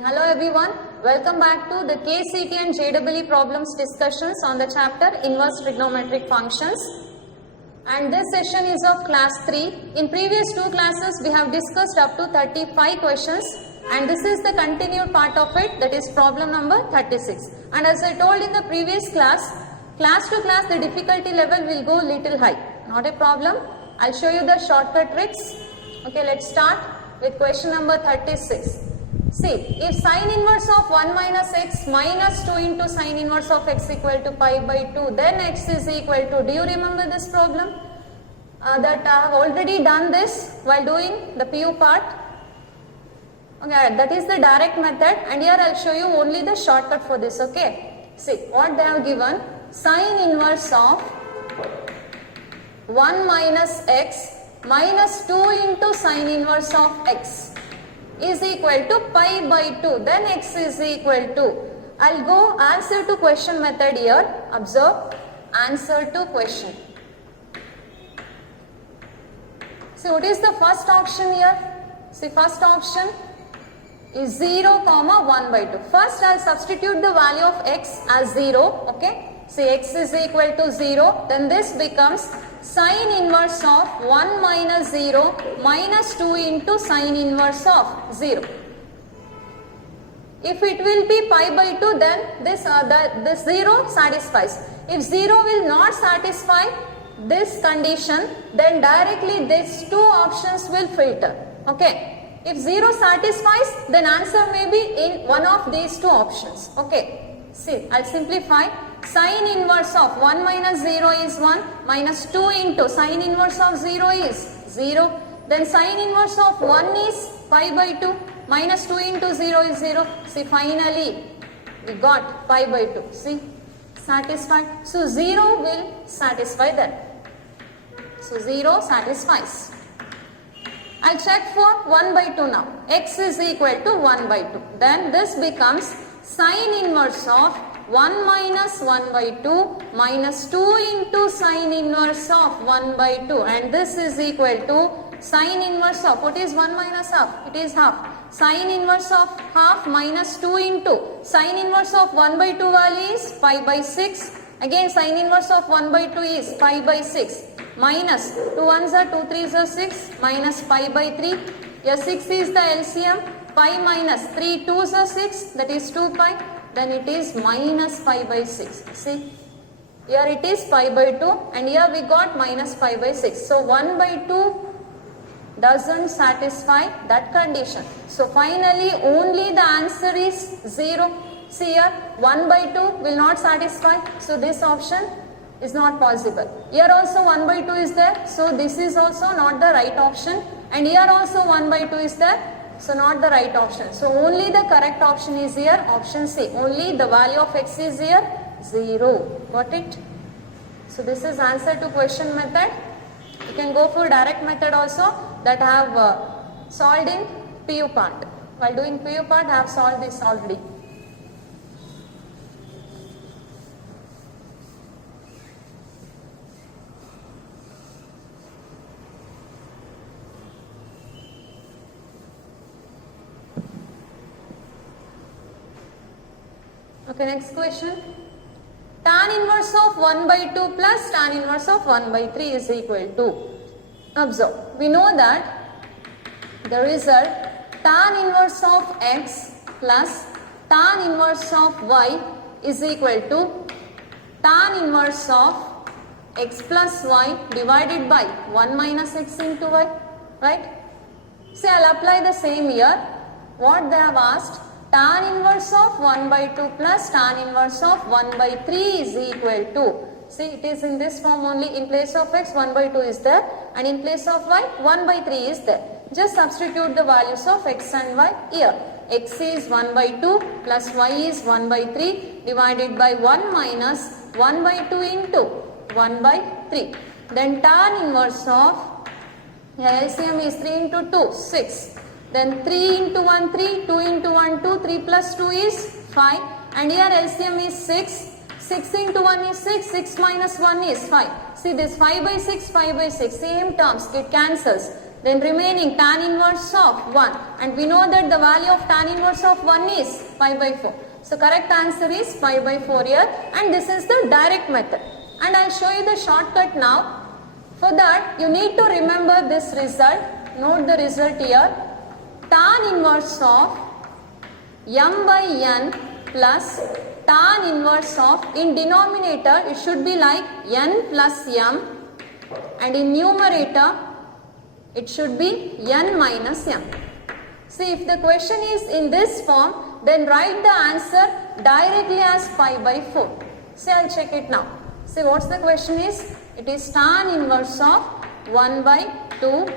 Hello everyone, welcome back to the KCT and JEE problems discussions on the chapter Inverse Trigonometric Functions. And this session is of class 3. In previous two classes we have discussed up to 35 questions and this is the continued part of it, that is problem number 36. And as I told in the previous class to class the difficulty level will go little high. Not a problem. I'll show you the shortcut tricks. Okay, let's start with question number 36. See, if sine inverse of 1 minus x minus 2 into sine inverse of x equal to pi by 2, then x is equal to, do you remember this problem? That I have already done this while doing the PU part. Okay, that is the direct method and here I will show you only the shortcut for this, okay. See, what they have given, sine inverse of 1 minus x minus 2 into sine inverse of x is equal to pi by 2, then x is equal to, I'll go answer to question method here, observe, answer to question. So what is the first option here? See, first option is 0 comma 1 by 2. First I'll substitute the value of x as 0, okay. See, x is equal to 0, then this becomes sine inverse of 1 minus 0 minus 2 into sine inverse of 0. If it will be pi by 2, then this 0 satisfies. If 0 will not satisfy this condition, then directly these two options will filter. Okay. If 0 satisfies, then answer may be in one of these two options. Okay. See, I'll simplify. Sine inverse of 1 minus 0 is 1 minus 2 into sine inverse of 0 is 0. Then sine inverse of 1 is pi by 2 minus 2 into 0 is 0. See, finally we got pi by 2. See, satisfied. So 0 will satisfy that. So 0 satisfies. I'll check for 1 by 2 now. X is equal to 1 by 2. Then this becomes sine inverse of 1 minus 1 by 2 minus 2 into sine inverse of 1 by 2 and this is equal to sine inverse of, what is 1 minus half? It is half. Sine inverse of half minus 2 into sine inverse of 1 by 2 value is pi by 6. Again sine inverse of 1 by 2 is pi by 6 minus 2 ones are 2 3s are 6 minus pi by 3. Here 6 is the LCM, pi minus 3 2s are 6, that is 2 pi. Then it is minus pi by 6. See, here it is pi by 2 and here we got minus pi by 6. So 1 by 2 doesn't satisfy that condition. So finally only the answer is 0. See here 1 by 2 will not satisfy. So this option is not possible. Here also 1 by 2 is there. So this is also not the right option. And here also 1 by 2 is there. So not the right option. So only the correct option is here, option C. Only the value of x is here, 0. Got it? So this is answer to question method. You can go for direct method also, that I have solved in PU part. While doing PU part, I have solved this already. Okay, next question. Tan inverse of 1 by 2 plus tan inverse of 1 by 3 is equal to. Observe, we know that the result tan inverse of x plus tan inverse of y is equal to tan inverse of x plus y divided by 1 minus x into y, right? See, I'll apply the same here. What they have asked, tan inverse of 1 by 2 plus tan inverse of 1 by 3 is equal to. See, it is in this form only. In place of x 1 by 2 is there and in place of y 1 by 3 is there. Just substitute the values of x and y here. X is 1 by 2 plus y is 1 by 3 divided by 1 minus 1 by 2 into 1 by 3. Then tan inverse of, here LCM is 3 into 2, 6. Then 3 into 1, 3, 2 into 1, 2, 3 plus 2 is 5 and here LCM is 6, 6 into 1 is 6, 6 minus 1 is 5. See this 5 by 6, 5 by 6, same terms, it cancels. Then remaining tan inverse of 1. And we know that the value of tan inverse of 1 is pi by 4. So correct answer is pi by 4 here. And this is the direct method. And I'll show you the shortcut now. For that, you need to remember this result. Note the result here. Tan inverse of m by n plus tan inverse of, in denominator it should be like n plus m, and in numerator it should be n minus m. See, if the question is in this form, then write the answer directly as pi by 4. See, I'll check it now. See, what's the question is? It is tan inverse of 1 by 2.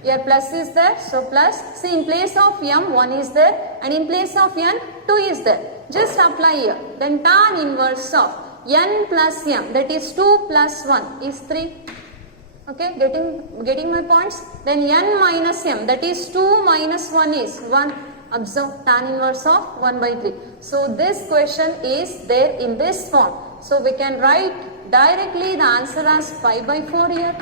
Here plus is there, so plus. See, in place of m 1 is there, and in place of n 2 is there. Just apply here. Then tan inverse of n plus m, that is 2 plus 1 is 3. Okay, getting my points? Then n minus m, that is 2 minus 1 is 1. Observe, tan inverse of 1 by 3. So this question is there in this form. So we can write directly the answer as pi by 4 here.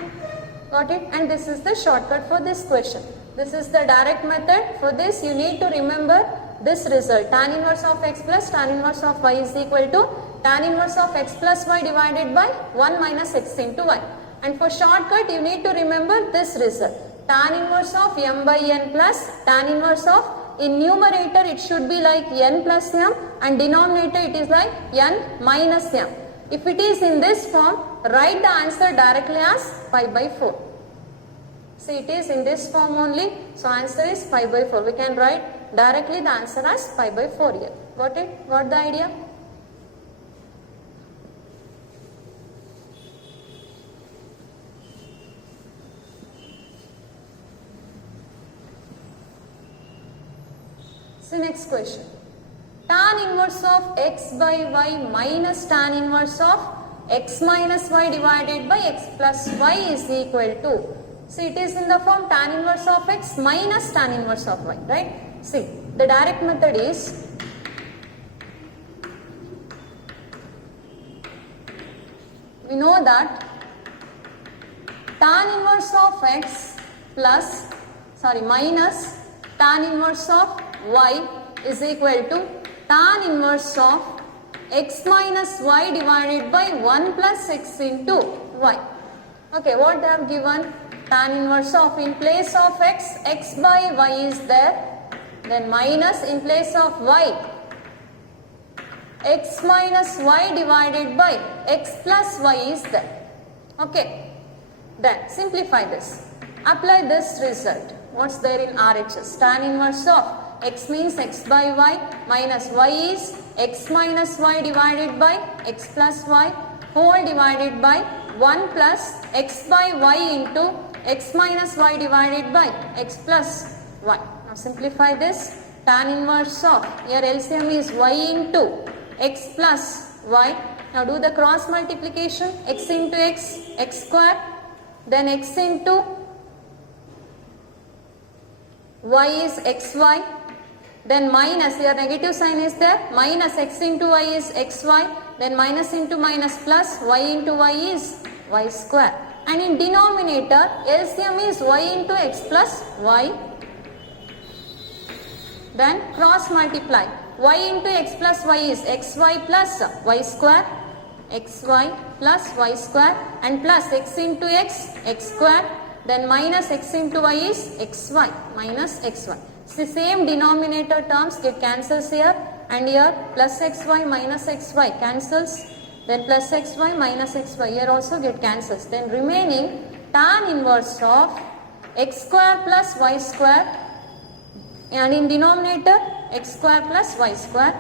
Got it? And this is the shortcut for this question. This is the direct method. For this you need to remember this result. Tan inverse of x plus tan inverse of y is equal to tan inverse of x plus y divided by 1 minus x into y. And for shortcut you need to remember this result. Tan inverse of m by n plus tan inverse of, in numerator it should be like n plus m, and denominator it is like n minus m. If it is in this form, write the answer directly as pi by 4. See, it is in this form only, so answer is pi by 4. We can write directly the answer as pi by 4 here. Got it? Got the idea? So next question. Tan inverse of x by y minus tan inverse of x minus y divided by x plus y is equal to. See, it is in the form tan inverse of x minus tan inverse of y, right? See, the direct method is we know that tan inverse of x minus tan inverse of y is equal to tan inverse of x minus y divided by 1 plus x into y. Okay, what they have given? Tan inverse of, in place of x, x by y is there. Then minus, in place of y, x minus y divided by x plus y is there. Okay, then simplify this. Apply this result. What's there in RHS? Tan inverse of x means x by y minus y is x minus y divided by x plus y whole divided by 1 plus x by y into x minus y divided by x plus y. Now simplify this. Tan inverse of, here LCM is y into x plus y. Now do the cross multiplication. X into x, x square, then x into y is xy, then minus, here negative sign is there, minus x into y is xy, then minus into minus plus y into y is y square. And in denominator, LCM is y into x plus y. Then cross multiply. Y into x plus y is xy plus y square, xy plus y square, and plus x into x, x square, then minus x into y is xy, minus xy. So same denominator terms get cancels here, and here plus xy minus xy cancels, then plus xy minus xy here also get cancels. Then remaining tan inverse of x square plus y square, and in denominator x square plus y square.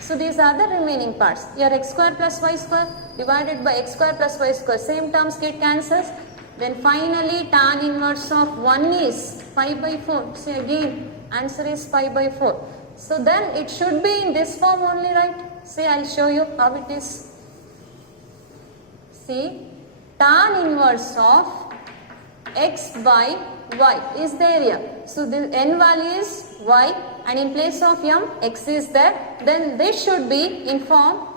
So these are the remaining parts. Here x square plus y square divided by x square plus y square, same terms get cancels. Then finally tan inverse of 1 is pi by 4. See again, answer is pi by 4. So then it should be in this form only, right? See, I'll show you how it is. See, tan inverse of x by y is there here. So the n value is y, and in place of m, x is there. Then this should be in form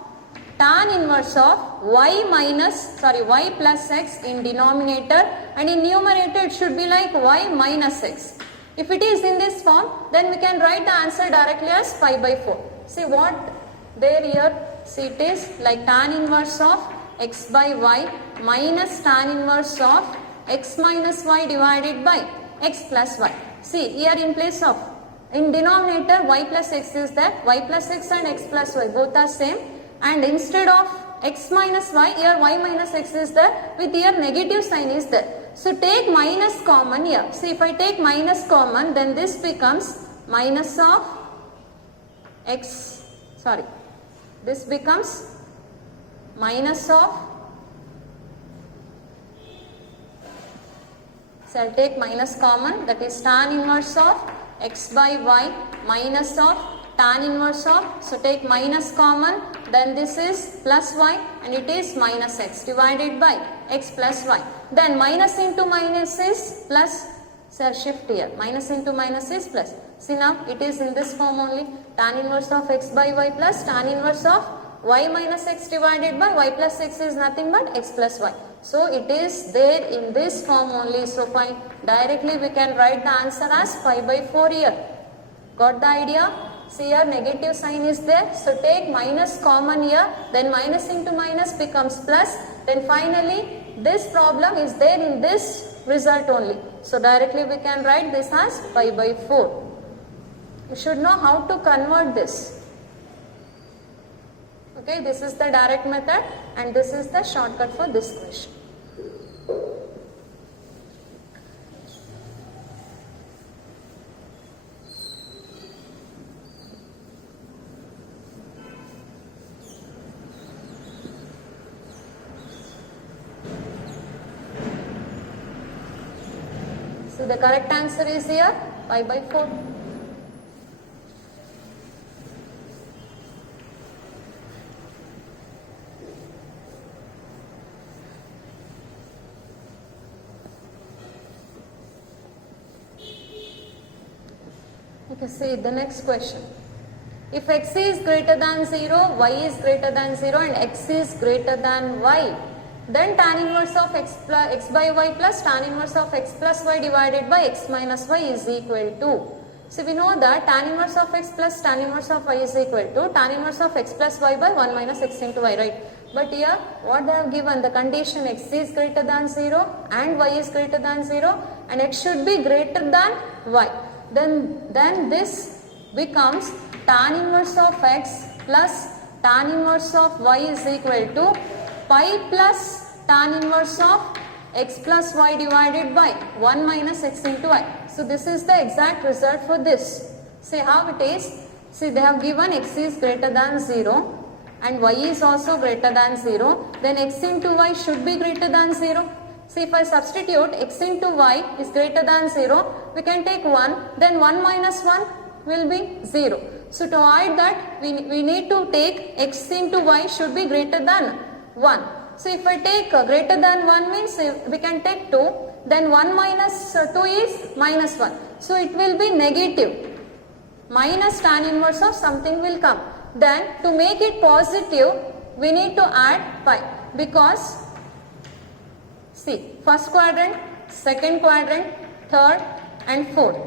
tan inverse of y plus x in denominator, and in numerator it should be like y minus x. If it is in this form, then we can write the answer directly as pi by 4. See what there here, see it is like tan inverse of x by y minus tan inverse of x minus y divided by x plus y. See here in place of, in denominator y plus x is there, y plus x and x plus y both are same, and instead of x minus y, here y minus x is there, with here negative sign is there. So take minus common here. See if I take minus common, then this becomes minus of x, this becomes minus of, so I will take minus common, that is tan inverse of x by y minus of tan inverse of, so take minus common, then this is plus y and it is minus x divided by x plus y. Then minus into minus is plus, so shift here, minus into minus is plus. See now it is in this form only, tan inverse of x by y plus tan inverse of y minus x divided by y plus x is nothing but x plus y. So it is there in this form only. So fine, directly we can write the answer as pi by 4 here. Got the idea? See here negative sign is there. So take minus common here. Then minus into minus becomes plus. Then finally this problem is there in this result only. So directly we can write this as pi by 4. You should know how to convert this. Okay, this is the direct method and this is the shortcut for this question. So the correct answer is here pi by 4. Okay, see the next question. If x is greater than 0, y is greater than 0 and x is greater than y, then tan inverse of x by y plus tan inverse of x plus y divided by x minus y is equal to. So we know that tan inverse of x plus tan inverse of y is equal to tan inverse of x plus y by 1 minus x into y, right? But here what they have given, the condition x is greater than 0 and y is greater than 0 and x should be greater than y. Then this becomes tan inverse of x plus tan inverse of y is equal to pi plus tan inverse of x plus y divided by 1 minus x into y. So this is the exact result for this. See how it is. See they have given x is greater than 0 and y is also greater than 0. Then x into y should be greater than 0. See if I substitute x into y is greater than 0, we can take 1, then 1 minus 1 will be 0. So to avoid that, we need to take x into y should be greater than 1. So if I take greater than 1 means we can take 2, then 1 minus 2 is minus 1. So it will be negative. Minus tan inverse of something will come. Then to make it positive, we need to add pi because see, first quadrant, second quadrant, third and fourth.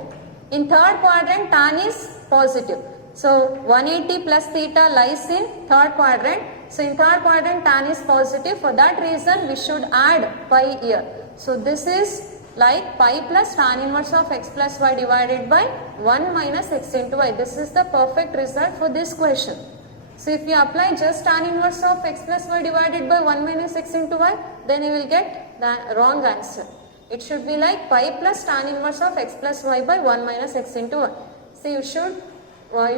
In third quadrant, tan is positive. So 180 plus theta lies in third quadrant. So in third quadrant, tan is positive. For that reason, we should add pi here. So this is like pi plus tan inverse of x plus y divided by 1 minus x into y. This is the perfect result for this question. So if you apply just tan inverse of x plus y divided by 1 minus x into y, then you will get the wrong answer. It should be like pi plus tan inverse of x plus y by 1 minus x into y. So you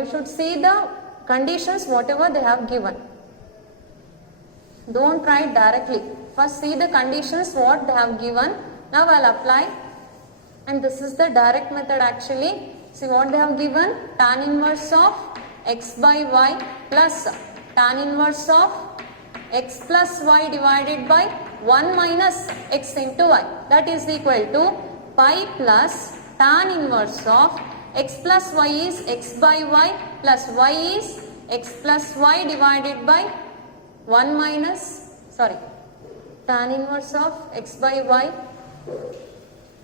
should see the conditions whatever they have given. Don't write directly. First see the conditions what they have given. Now I will apply, and this is the direct method actually. See what they have given, tan inverse of x by y plus tan inverse of x plus y divided by 1 minus x into y, that is equal to pi plus tan inverse of x plus y is x by y plus y is x plus y divided by 1 minus, tan inverse of x by y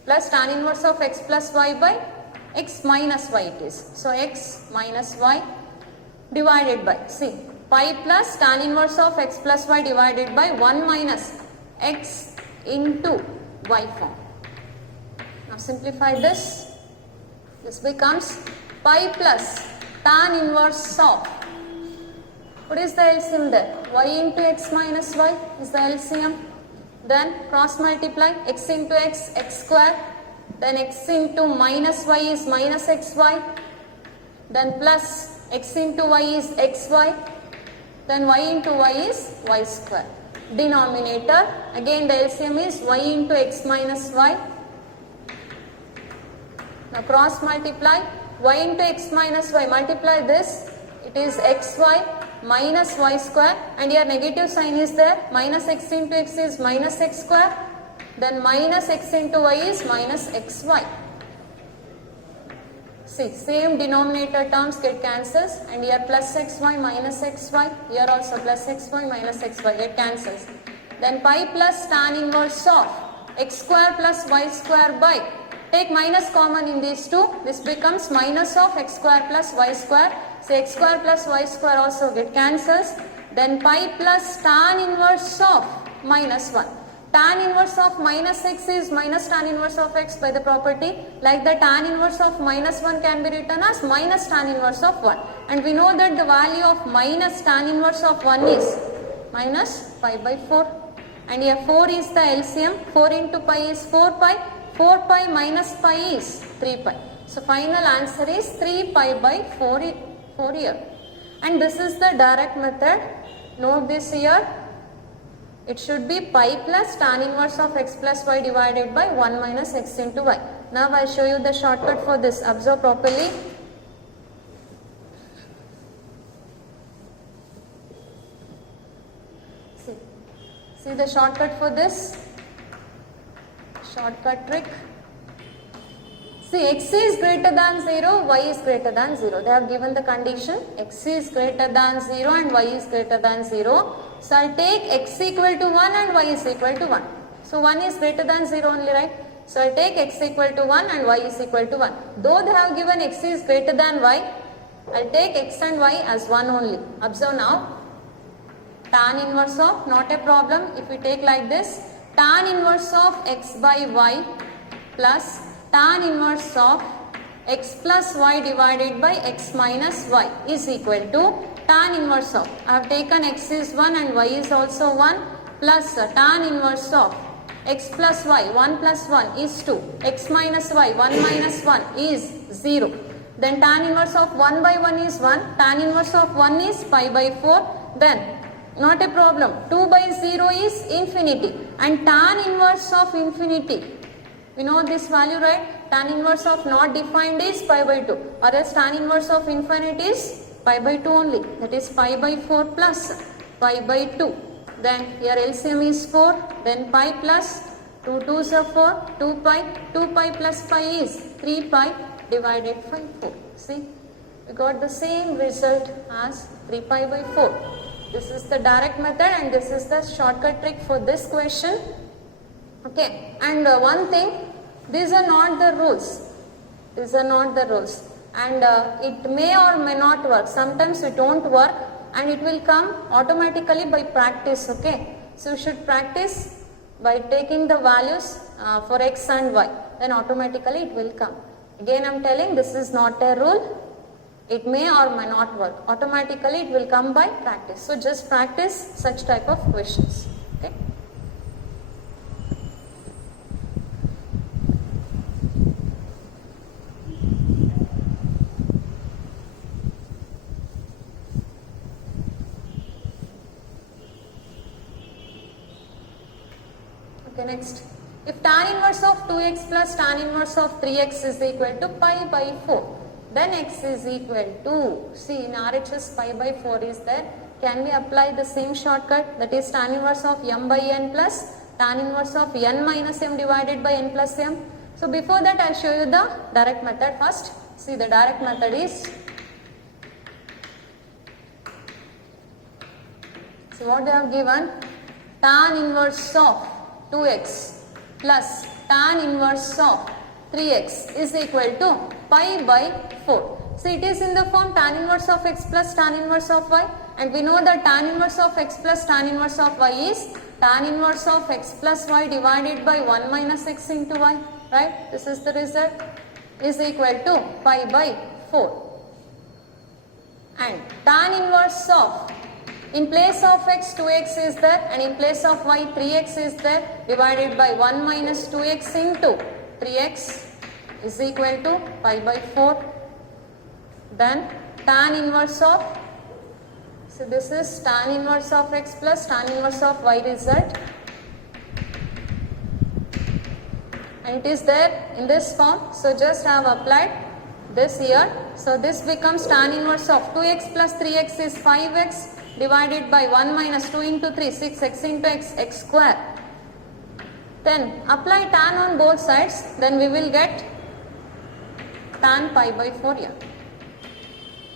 plus tan inverse of x plus y by x minus y it is. So x minus y divided by, see, pi plus tan inverse of x plus y divided by 1 minus x into y form. Now simplify this. This becomes pi plus tan inverse of, what is the LCM there? Y into x minus y is the LCM. Then cross multiply, x into x, x square. Then x into minus y is minus xy. Then plus x into y is xy. Then y into y is y square. Denominator, again the LCM is y into x minus y. Now cross multiply, y into x minus y, multiply this, it is xy minus y square, and here negative sign is there, minus x into x is minus x square, then minus x into y is minus xy. See, same denominator terms get cancels, and here plus xy minus xy, here also plus xy minus xy get cancels. Then pi plus tan inverse of x square plus y square by, take minus common in these two, this becomes minus of x square plus y square. So x square plus y square also get cancels. Then pi plus tan inverse of minus 1. Tan inverse of minus x is minus tan inverse of x by the property. Like the tan inverse of minus 1 can be written as minus tan inverse of 1. And we know that the value of minus tan inverse of 1 is minus pi by 4. And here 4 is the LCM. 4 into pi is 4 pi. 4 pi minus pi is 3 pi. So final answer is 3 pi by 4 here. And this is the direct method. Note this here. It should be pi plus tan inverse of x plus y divided by 1 minus x into y. Now I will show you the shortcut for this. Observe properly. See the shortcut for this. Shortcut trick. See, x is greater than 0, y is greater than 0. They have given the condition x is greater than 0 and y is greater than 0. So I will take x equal to 1 and y is equal to 1. So 1 is greater than 0 only, right? So I will take x equal to 1 and y is equal to 1. Though they have given x is greater than y, I will take x and y as 1 only. Observe now. Tan inverse of, not a problem. If we take like this, tan inverse of x by y plus tan inverse of x plus y divided by x minus y is equal to tan inverse of, I have taken x is 1 and y is also 1, plus tan inverse of x plus y, 1 plus 1 is 2, x minus y, 1 minus 1 is 0. Then tan inverse of 1 by 1 is 1, tan inverse of 1 is pi by 4, then not a problem, 2 by 0 is infinity, and tan inverse of infinity, we know this value, right? Tan inverse of not defined is pi by 2, or else tan inverse of infinite is pi by 2 only, that is pi by 4 plus pi by 2. Then here LCM is 4, then pi plus 2 2s are 4, 2 pi plus pi is 3 pi divided by 4. See, we got the same result as 3 pi by 4. This is the direct method and this is the shortcut trick for this question. Okay, and one thing, these are not the rules. These are not the rules. And it may or may not work. Sometimes it won't work and it will come automatically by practice. Okay, so you should practice by taking the values for x and y. Then automatically it will come. Again I am telling, this is not a rule. It may or may not work. Automatically it will come by practice. So just practice such type of questions. Okay. Okay, next. If tan inverse of 2x plus tan inverse of 3x is equal to pi by 4, then x is equal to, see in RHS pi by 4 is there. Can we apply the same shortcut, that is tan inverse of m by n plus tan inverse of n minus m divided by n plus m. So before that I will show you the direct method first. See, the direct method is, So what they have given? Tan inverse of 2x plus tan inverse of 3x is equal to pi by 4. So it is in the form tan inverse of x plus tan inverse of y, and we know that tan inverse of x plus tan inverse of y is tan inverse of x plus y divided by 1 minus x into y, right? This is the result, is equal to pi by 4. And tan inverse of, in place of x 2x is there, and in place of y 3x is there, divided by 1 minus 2x into 3x is equal to pi by 4. Then tan inverse of, so this is tan inverse of x plus tan inverse of y result, and it is there in this form. So just have applied this here. So this becomes tan inverse of 2x plus 3x is 5x divided by 1 minus 2 into 3, 6x into x square. Then apply tan on both sides, then we will get tan pi by 4 here.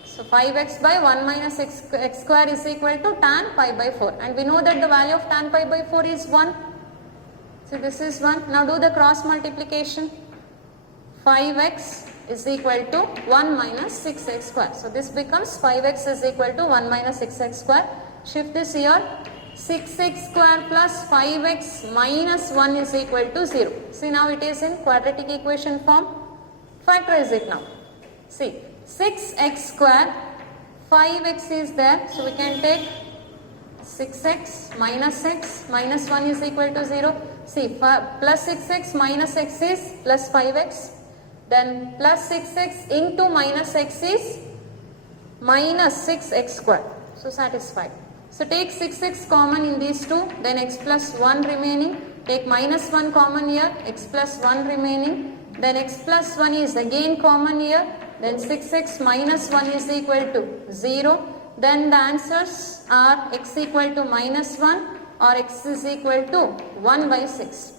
So 5x by 1 minus x square is equal to tan pi by 4, and we know that the value of tan pi by 4 is 1. So this is 1. Now do the cross multiplication. 5x is equal to 1 minus 6x square. So this becomes 5x is equal to 1 minus 6x square. Shift this here. 6x square plus 5x minus 1 is equal to 0. See, now it is in quadratic equation form. Factorize it now. See, 6x square, 5x is there, so we can take 6x minus x minus 1 is equal to 0. See, plus 6x minus x is plus 5x. Then plus 6x into minus x is minus 6x square. So satisfied. So take 6x common in these two, then x plus 1 remaining. Take minus 1 common here, x plus 1 remaining. Then x plus 1 is again common here. Then 6x minus 1 is equal to 0. Then the answers are x equal to minus 1 or x is equal to 1 by 6.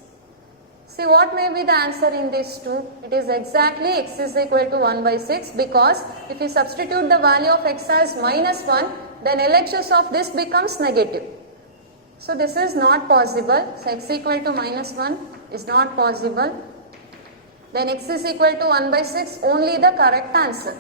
See, what may be the answer in these two? It is exactly x is equal to 1 by 6, because if you substitute the value of x as minus 1, then LHS of this becomes negative. So this is not possible. So x equal to minus 1 is not possible. Then x is equal to 1 by 6, only the correct answer.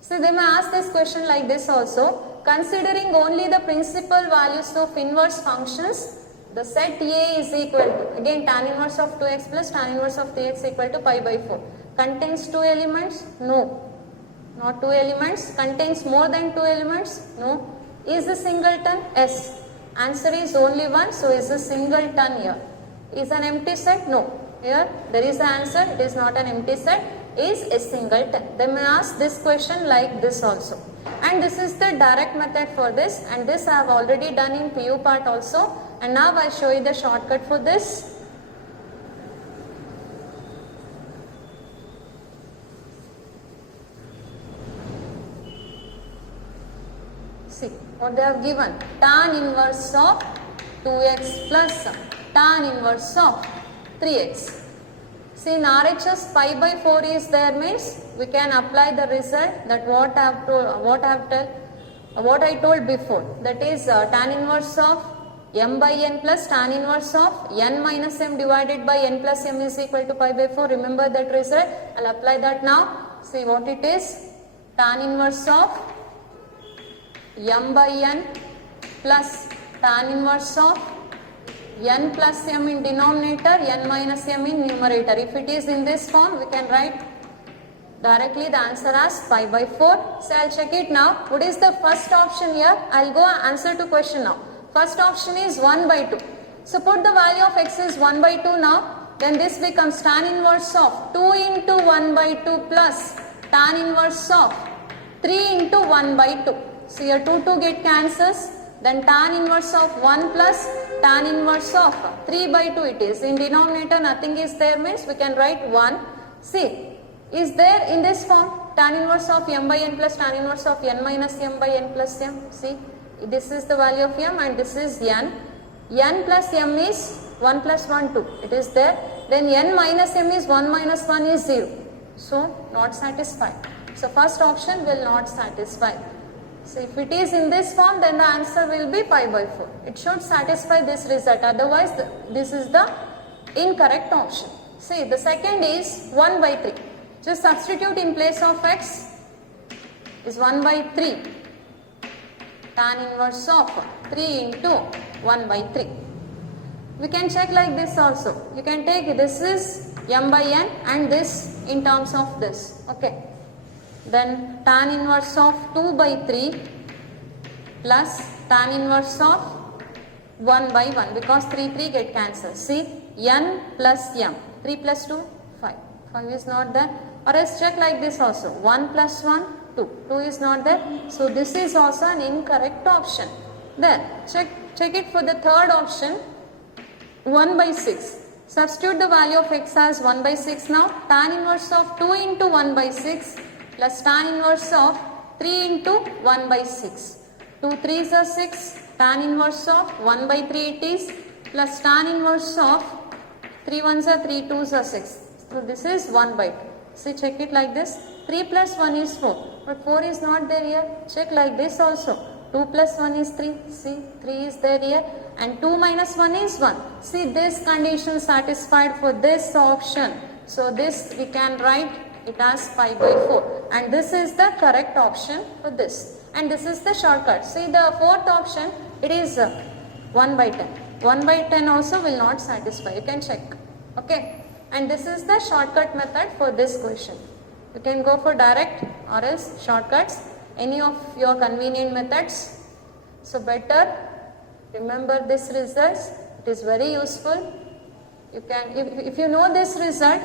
So they may ask this question like this also. Considering only the principal values of inverse functions, the set A is equal to, again tan inverse of 2x plus tan inverse of 3x equal to pi by 4. Contains 2 elements? No. Not 2 elements. Contains more than 2 elements? No. Is a singleton? Yes. Answer is only 1, so is a singleton here. Is an empty set? No. Here there is the answer, it is not an empty set, is a singleton. They may ask this question like this also. And this is the direct method for this, and this I have already done in PU part also, and now I will show you the shortcut for this. See what they have given, tan inverse of 2x plus tan inverse of 3x. See, in RHS pi by 4 is there means we can apply the result that what I told before, that is tan inverse of m by n plus tan inverse of n minus m divided by n plus m is equal to pi by 4. Remember that result. I will apply that now. See what it is, tan inverse of m by n plus tan inverse of n plus m in denominator, n minus m in numerator. If it is in this form, we can write directly the answer as pi by 4. So I will check it now. What is the first option here? I will go answer to question now. First option is 1 by 2. So put the value of x is 1 by 2 now. Then this becomes tan inverse of 2 into 1 by 2 plus tan inverse of 3 into 1 by 2. So here 2 get cancels. Then tan inverse of 1 plus tan inverse of 3 by 2 it is. In denominator nothing is there means we can write 1. See, is there in this form tan inverse of m by n plus tan inverse of n minus m by n plus m. See, this is the value of m and this is n. n plus m is 1 plus 1 2. It is there. Then n minus m is 1 minus 1 is 0. So not satisfied. So first option will not satisfy. So if it is in this form, then the answer will be pi by 4. It should satisfy this result, otherwise this is the incorrect option. See, the second is 1 by 3. Just substitute in place of x is 1 by 3. Tan inverse of 3 into 1 by 3. We can check like this also. You can take this is m by n and this in terms of this. Okay. Then tan inverse of 2 by 3 plus tan inverse of 1 by 1, because 3 get cancelled. See, n plus m. 3 plus 2, 5. 5 is not there. Or else check like this also. 1 plus 1, 2. 2 is not there. So this is also an incorrect option. Then check it for the third option. 1 by 6. Substitute the value of x as 1 by 6 now. Tan inverse of 2 into 1 by 6 plus tan inverse of 3 into 1 by 6. 2 3s are 6. Tan inverse of 1 by 3 it is, plus tan inverse of 3 1s are 3 2s are 6. So this is 1 by 2. See, check it like this. 3 plus 1 is 4. But 4 is not there here. Check like this also. 2 plus 1 is 3. See, 3 is there here. And 2 minus 1 is 1. See, this condition satisfied for this option. So this we can write it as pi by 4. And this is the correct option for this. And this is the shortcut. See, the fourth option, it is 1 by 10. 1 by 10 also will not satisfy. You can check. Okay. And this is the shortcut method for this question. You can go for direct or else shortcuts. Any of your convenient methods. So better remember this results. It is very useful. You can, if you know this result,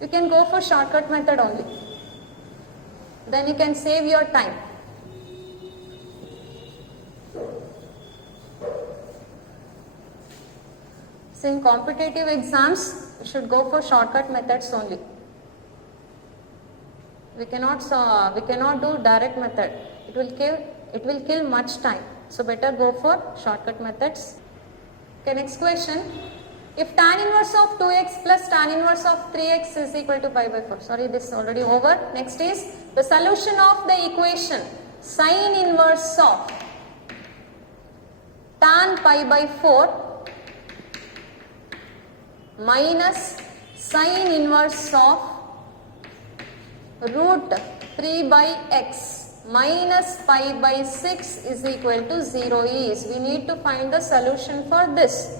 you can go for shortcut method only. Then you can save your time. So in competitive exams, you should go for shortcut methods only. We cannot do direct method. It will kill much time. So better go for shortcut methods. Okay, next question. If tan inverse of 2x plus tan inverse of 3x is equal to pi by 4. Sorry, this is already over. Next is the solution of the equation sin inverse of tan pi by 4 minus sin inverse of root 3 by x minus pi by 6 is equal to 0 is. We need to find the solution for this.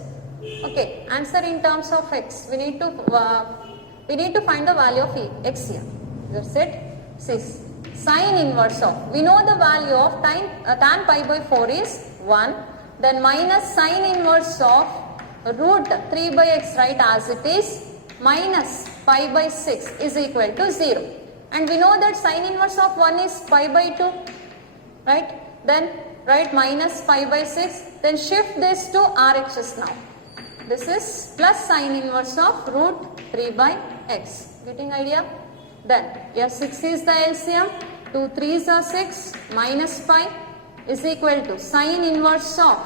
Okay, answer in terms of x. We need to find the value of x here. That's it. See, sin inverse of. We know the value of tan pi by 4 is 1. Then minus sin inverse of root 3 by x, right, as it is, minus pi by 6 is equal to 0. And we know that sin inverse of 1 is pi by 2, right? Then write minus pi by 6. Then shift this to RHS now. This is plus sin inverse of root 3 by x. Getting idea? Then here 6 is the LCM. 2 3s are 6 minus pi is equal to sin inverse of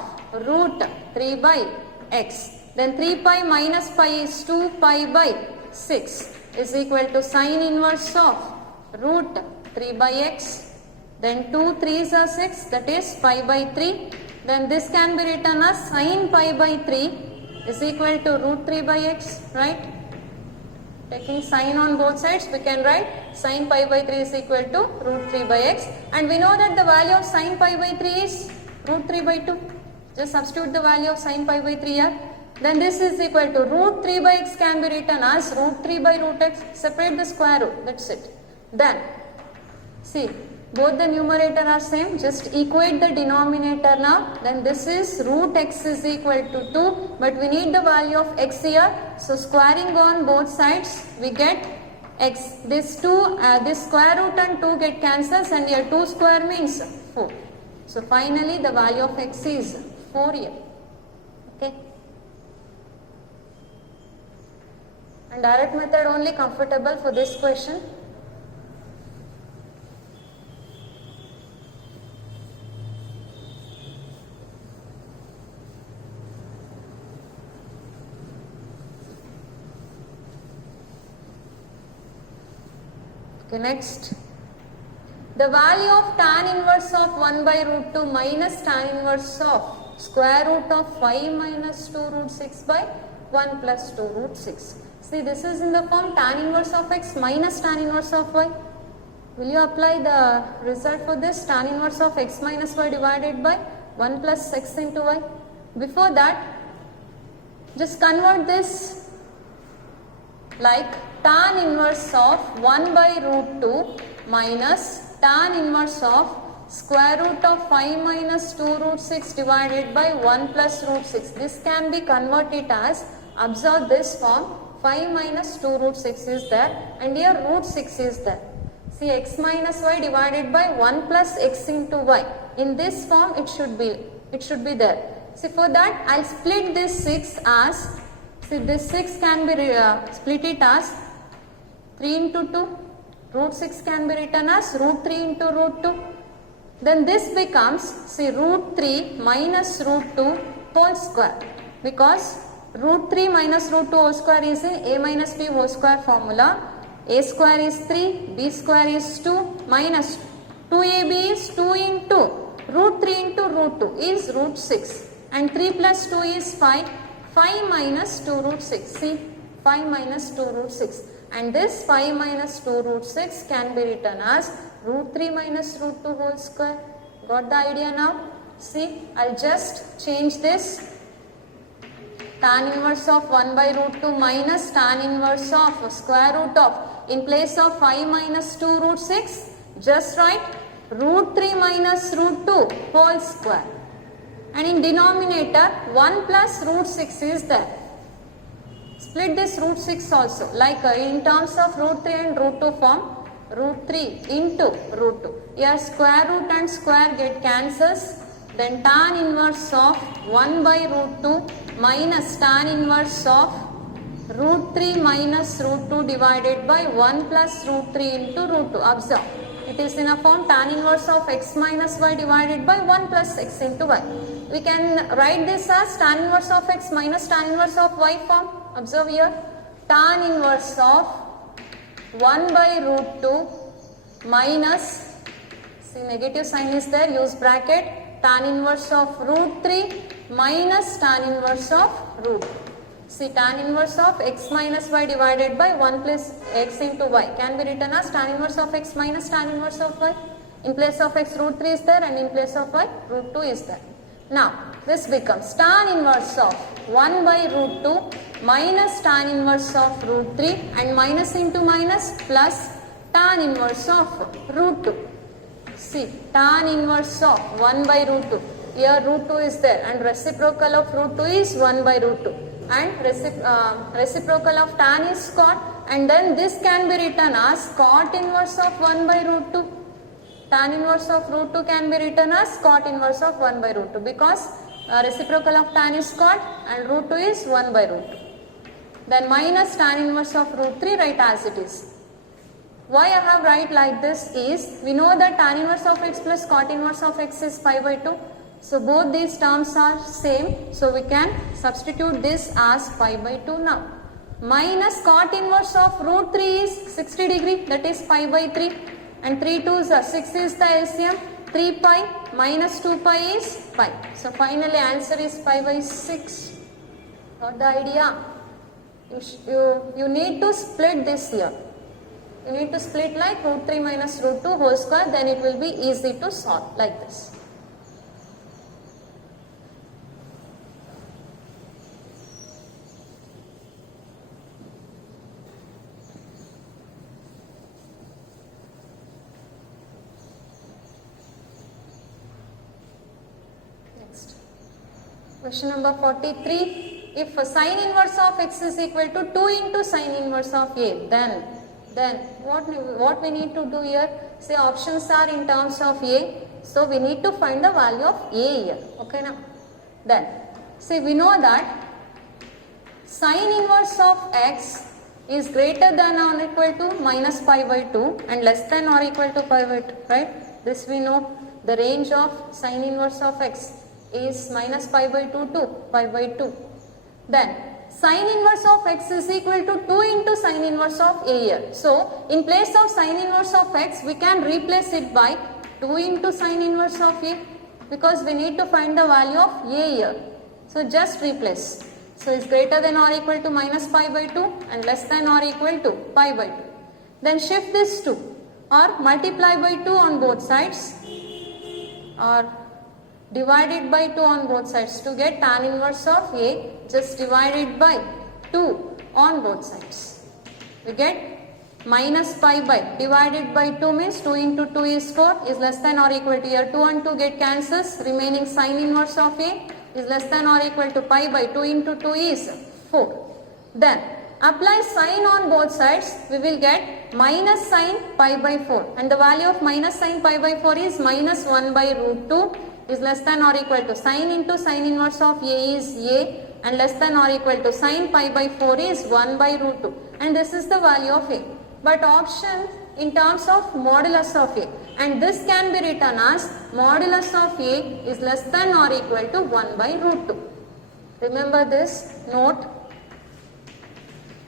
root 3 by x. Then 3 pi minus pi is 2 pi by 6 is equal to sin inverse of root 3 by x. Then 2 3s are 6, that is pi by 3. Then this can be written as sin pi by 3 is equal to root 3 by x, right? Taking sin on both sides, we can write sin pi by 3 is equal to root 3 by x. And we know that the value of sin pi by 3 is root 3 by 2. Just substitute the value of sin pi by 3 here. Then this is equal to root 3 by x can be written as root 3 by root x. Separate the square root. That's it. Then, see, both the numerator are same. Just equate the denominator now. Then this is root x is equal to 2. But we need the value of x here. So squaring on both sides, we get x. This square root and 2 get cancels, and here 2 square means 4. So finally the value of x is 4 here. Okay. And direct method only comfortable for this question. Okay, next. The value of tan inverse of 1 by root 2 minus tan inverse of square root of 5 minus 2 root 6 by 1 plus 2 root 6. See, this is in the form tan inverse of x minus tan inverse of y. Will you apply the result for this? Tan inverse of x minus y divided by 1 plus x into y. Before that, just convert this like tan inverse of 1 by root 2 minus tan inverse of square root of 5 minus 2 root 6 divided by 1 plus root 6. This can be converted as, observe this form, 5 minus 2 root 6 is there and here root 6 is there. See, x minus y divided by 1 plus x into y. In this form it should be there. See, for that I'll split this 6 as, see, this 6 can be split it as 3 into 2. Root 6 can be written as root 3 into root 2. Then this becomes, see, root 3 minus root 2 whole square, because root 3 minus root 2 whole square is a minus b whole square formula. A square is 3, b square is 2, minus 2ab is 2 into root 3 into root 2 is root 6, and 3 plus 2 is 5, 5 minus 2 root 6, see, 5 minus 2 root 6, and this 5 minus 2 root 6 can be written as root 3 minus root 2 whole square. Got the idea now? See, I'll just change this tan inverse of 1 by root 2 minus tan inverse of square root of, in place of 5 minus 2 root 6, just write root 3 minus root 2 whole square, and in denominator 1 plus root 6 is there. Split this root 6 also, like in terms of root 3 and root 2 form, root 3 into root 2. Here square root and square get cancels, then tan inverse of 1 by root 2 minus tan inverse of root 3 minus root 2 divided by 1 plus root 3 into root 2. Observe, it is in a form tan inverse of x minus y divided by 1 plus x into y. We can write this as tan inverse of x minus tan inverse of y form. Observe here, tan inverse of 1 by root 2 minus, see, negative sign is there, use bracket, tan inverse of root 3 minus tan inverse of root. See, tan inverse of x minus y divided by 1 plus x into y can be written as tan inverse of x minus tan inverse of y. In place of x root 3 is there and in place of y root 2 is there. Now, this becomes tan inverse of 1 by root 2 minus tan inverse of root 3 and minus into minus plus tan inverse of root 2. See, tan inverse of 1 by root 2. Here root 2 is there and reciprocal of root 2 is 1 by root 2. And reciprocal of tan is cot, and then this can be written as cot inverse of 1 by root 2. Tan inverse of root 2 can be written as cot inverse of 1 by root 2 because reciprocal of tan is cot and root 2 is 1 by root 2. Then minus tan inverse of root 3, write as it is. Why I have write like this is, we know that tan inverse of x plus cot inverse of x is pi by 2. So both these terms are same, so we can substitute this as pi by 2 now. Minus cot inverse of root 3 is 60 degree, that is pi by 3, and 3 2s are 6 is the LCM, 3 pi minus 2 pi is pi. So finally answer is pi by 6. Got the idea? You need to split this here. You need to split like root 3 minus root 2 whole square, then it will be easy to solve like this. Question number 43. If sin inverse of x is equal to 2 into sin inverse of a, then what we need to do here? Say options are in terms of a, so we need to find the value of a here. Okay now? Then, see, we know that sin inverse of x is greater than or equal to minus pi by 2 and less than or equal to pi by 2, right? This we know. The range of sin inverse of x is minus pi by 2 to pi by 2. Then Sin inverse of x is equal to 2 into sin inverse of a here. So, in place of sin inverse of x, we can replace it by 2 into sin inverse of a, because we need to find the value of a here. So, just replace. So, it's greater than or equal to minus pi by 2 and less than or equal to pi by 2. Then shift this 2 or multiply by 2 on both sides or divide it by 2 on both sides. To get tan inverse of a, just divide it by 2 on both sides. We get minus pi by divided by 2 means 2 into 2 is 4 is less than or equal to, here 2 and 2 get cancels, remaining sin inverse of a is less than or equal to pi by 2 into 2 is 4. Then apply sin on both sides, we will get minus sin pi by 4 and the value of minus sin pi by 4 is minus 1 by root 2 is less than or equal to sin into sin inverse of a is a and less than or equal to sin pi by 4 is 1 by root 2 and this is the value of a. But option in terms of modulus of a and this can be written as modulus of a is less than or equal to 1 by root 2. Remember this note.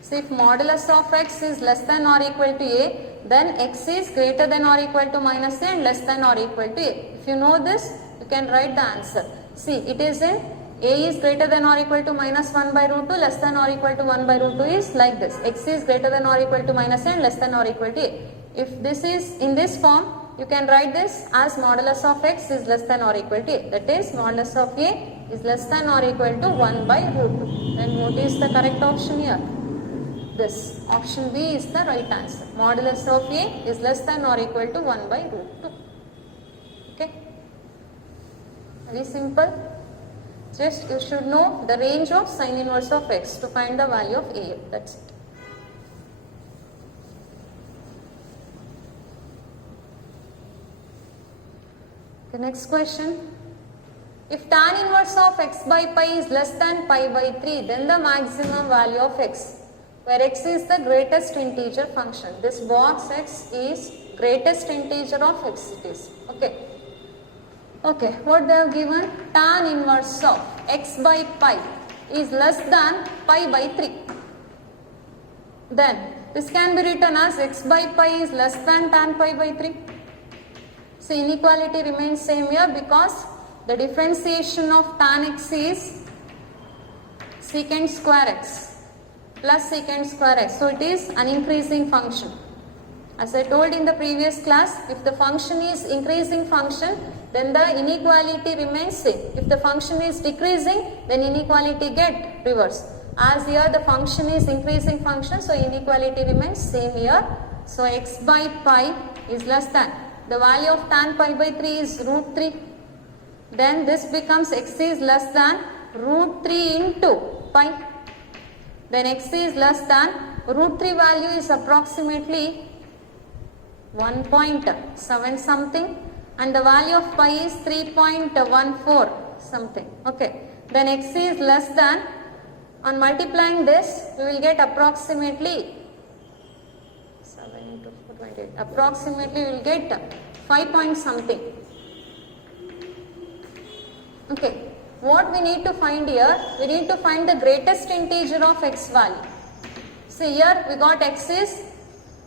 So if modulus of x is less than or equal to a, then x is greater than or equal to minus a and less than or equal to a. If you know this, you can write the answer. See, it is in a is greater than or equal to minus 1 by root 2, less than or equal to 1 by root 2 is like this. X is greater than or equal to minus a and less than or equal to a. If this is in this form, you can write this as modulus of x is less than or equal to a. That is modulus of a is less than or equal to 1 by root 2. Then what is the correct option here? This option B is the right answer. Modulus of a is less than or equal to 1 by root 2. Okay. Very simple. Just you should know the range of sin inverse of x to find the value of a. That's it. The next question. If tan inverse of x by pi is less than pi by 3, then the maximum value of x, where x is the greatest integer function. This box x is greatest integer of x it is. Okay. Okay, what they have given? Tan inverse of x by pi is less than pi by 3. Then this can be written as x by pi is less than tan pi by 3. So inequality remains same here because the differentiation of tan x is secant square x plus secant square x. So it is an increasing function. As I told in the previous class, if the function is increasing function, then the inequality remains same. If the function is decreasing, then inequality get reversed. As here the function is increasing function, so inequality remains same here. So x by pi is less than, the value of tan pi by 3 is root 3. Then this becomes x is less than root 3 into pi. Then x is less than, root 3 value is approximately 1.7 something and the value of pi is 3.14 something. Okay. Then x is less than, on multiplying this we will get approximately 7 into 4, 28. Approximately we will get 5 point something. Okay. What we need to find here? We need to find the greatest integer of x value. See here we got x is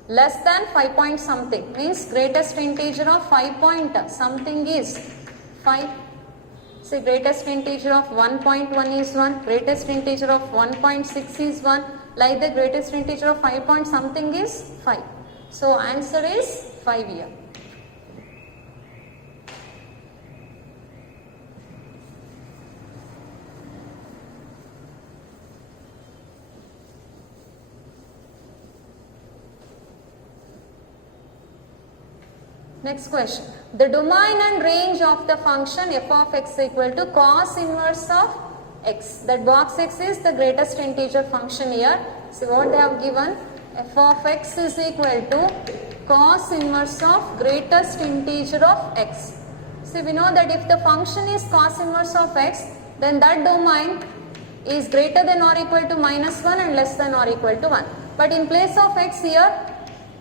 less than 5 point something, means greatest integer of 5 point something is 5. See, greatest integer of 1.1 is 1, greatest integer of 1.6 is 1, like the greatest integer of 5 point something is 5. So answer is 5 here. Next question. The domain and range of the function f of x equal to cos inverse of x. That box x is the greatest integer function here. So what they have given? F of x is equal to cos inverse of greatest integer of x. So we know that if the function is cos inverse of x, then that domain is greater than or equal to minus 1 and less than or equal to 1. But in place of x here,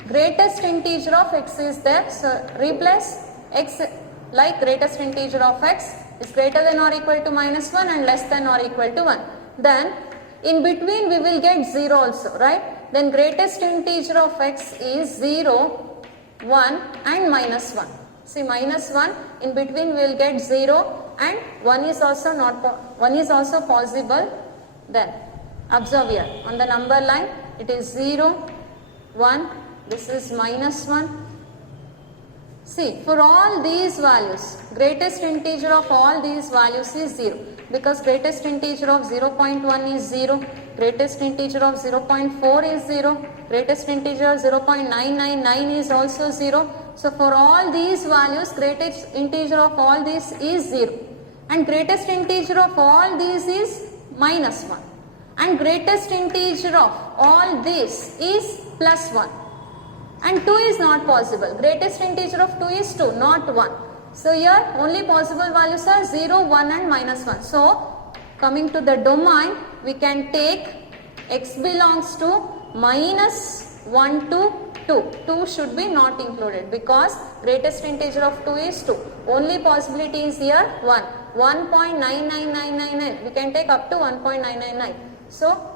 greatest integer of x is there, so replace x like greatest integer of x is greater than or equal to minus 1 and less than or equal to 1. Then In between we will get 0 also, right? Then greatest integer of x is 0, 1 and minus 1. See, minus 1, in between we will get 0 and 1 is also possible. Then observe here on the number line it is 0, 1, this is minus 1. See, for all these values, greatest integer of all these values is 0, because greatest integer of 0.1 is 0, greatest integer of 0.4 is 0, greatest integer of 0.999 is also 0. So for all these values, greatest integer of all these is 0, and greatest integer of all these is minus 1, and greatest integer of all this is plus 1. And 2 is not possible. Greatest integer of 2 is 2, not 1. So here only possible values are 0, 1 and minus 1. So coming to the domain, we can take x belongs to minus 1 to 2. 2 should be not included because greatest integer of 2 is 2. Only possibility is here 1. 1.99999. We can take up to 1.999. So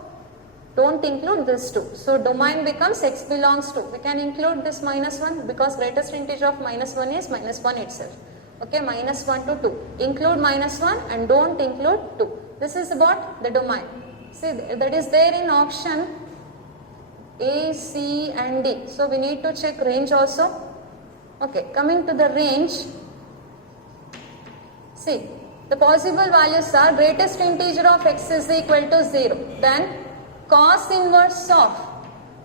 don't include this 2. So domain becomes x belongs to. We can include this minus 1 because greatest integer of minus 1 is minus 1 itself. Okay, minus 1 to 2. Include minus 1 and don't include 2. This is about the domain. See, that is there in option A, C and D. So we need to check range also. Okay, coming to the range. See, the possible values are greatest integer of x is equal to 0. Then cos inverse of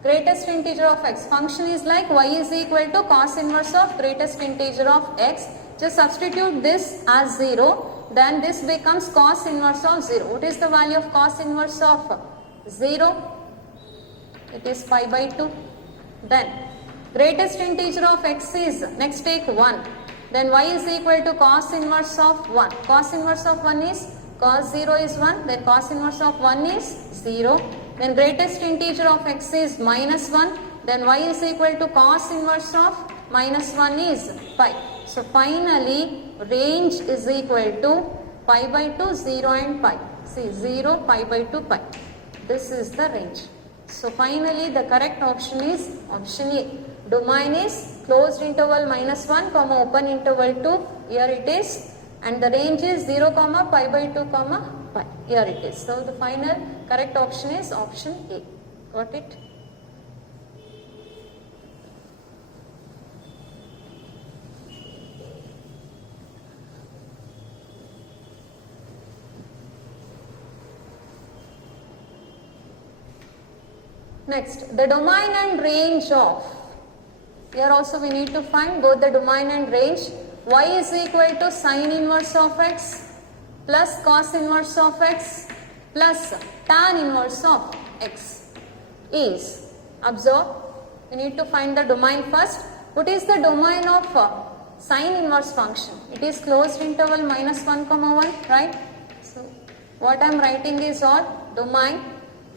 greatest integer of x. Function is like y is equal to cos inverse of greatest integer of x. Just substitute this as 0. Then this becomes cos inverse of 0. What is the value of cos inverse of 0? It is pi by 2. Then greatest integer of x is, next take 1. Then y is equal to cos inverse of 1. Cos inverse of 1 is cos 0 is 1. Then cos inverse of 1 is 0. Then greatest integer of x is minus 1. Then y is equal to cos inverse of minus 1 is pi. So finally range is equal to pi by 2, 0 and pi. See, 0, pi by 2, pi. This is the range. So finally the correct option is option A. Domain is closed interval minus 1 comma open interval 2. Here it is. And the range is 0 comma pi by 2 comma pi. Here it is. So the final correct option is option A. Got it? Next, the domain and range of. Here also we need to find both the domain and range. Y is equal to sin inverse of x plus cos inverse of x plus tan inverse of x is. Observe, we need to find the domain first. What is the domain of sin inverse function? It is closed interval minus 1 comma 1, right? So what I am writing is all domain.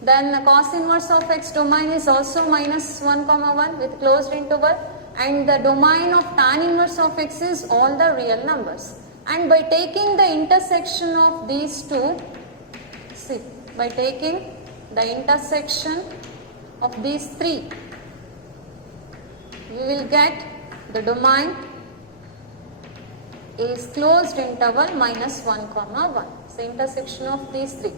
Then the cos inverse of x domain is also minus 1 comma 1 with closed interval, and the domain of tan inverse of x is all the real numbers. And by taking the intersection of these two, see, by taking the intersection of these three, we will get the domain is closed interval minus 1 comma 1. So intersection of these three.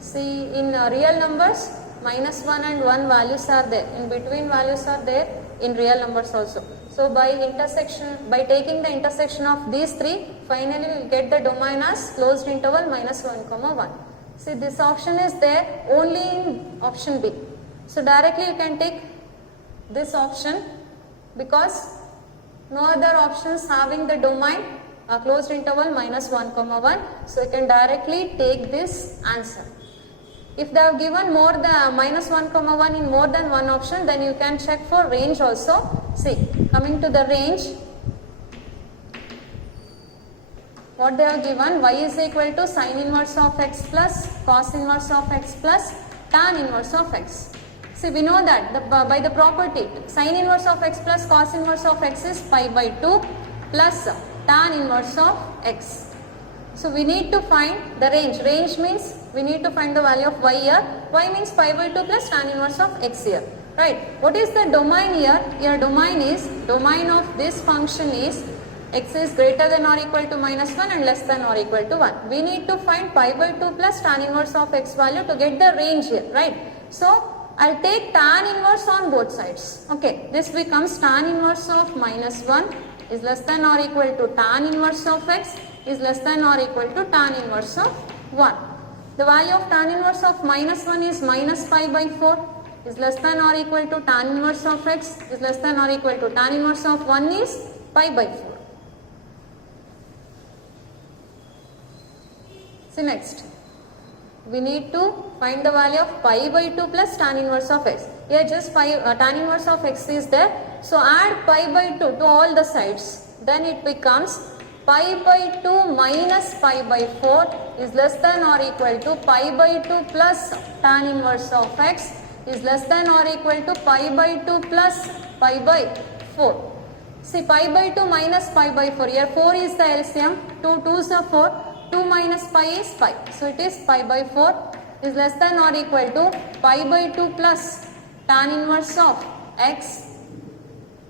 See, in real numbers minus 1 and 1 values are there. In between values are there in real numbers also. So by taking the intersection of these three, finally we will get the domain as closed interval minus 1 comma 1. See, this option is there only in option B. So directly you can take this option because no other options having the domain closed interval minus 1 comma 1. So you can directly take this answer. If they have given more than minus 1 comma 1 in more than one option, then you can check for range also. See, coming to the range, what they have given, y is equal to sin inverse of x plus cos inverse of x plus tan inverse of x. See, we know that by the property, sin inverse of x plus cos inverse of x is pi by 2 plus tan inverse of x. So we need to find the range. Range means we need to find the value of y here. Y means pi by 2 plus tan inverse of x here. Right. What is the domain here? Your domain of this function is x is greater than or equal to minus 1 and less than or equal to 1. We need to find pi by 2 plus tan inverse of x value to get the range here. Right. So I'll take tan inverse on both sides. Okay. This becomes tan inverse of minus 1 is less than or equal to tan inverse of x is less than or equal to tan inverse of 1. The value of tan inverse of minus 1 is minus pi by 4 is less than or equal to tan inverse of x is less than or equal to tan inverse of 1 is pi by 4. See next, we need to find the value of pi by 2 plus tan inverse of x. Here just tan inverse of x is there. So add pi by 2 to all the sides. Then it becomes pi by 2 minus pi by 4 is less than or equal to pi by 2 plus tan inverse of x is less than or equal to pi by 2 plus pi by 4. See, pi by 2 minus pi by 4. Here 4 is the LCM. 2 2s are 4. 2 minus pi is pi. So it is pi by 4 is less than or equal to pi by 2 plus tan inverse of x.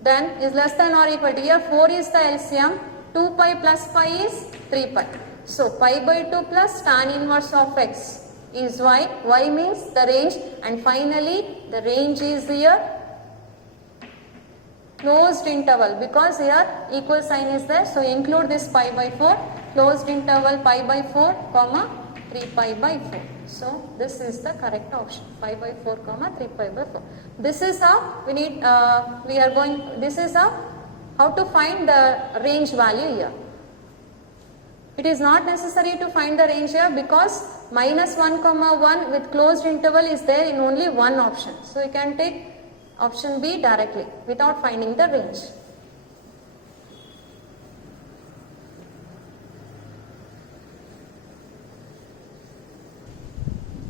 Then is less than or equal to, here 4 is the LCM. 2 pi plus pi is 3 pi. So pi by 2 plus tan inverse of x is y. Y means the range, and finally the range is here closed interval, because here equal sign is there. So include this pi by 4, closed interval pi by 4 comma 3 pi by 4. So this is the correct option, pi by 4 comma 3 pi by 4. This is how we need, this is how to find the range value here. It is not necessary to find the range here because minus 1 comma 1 with closed interval is there in only one option. So you can take option B directly without finding the range.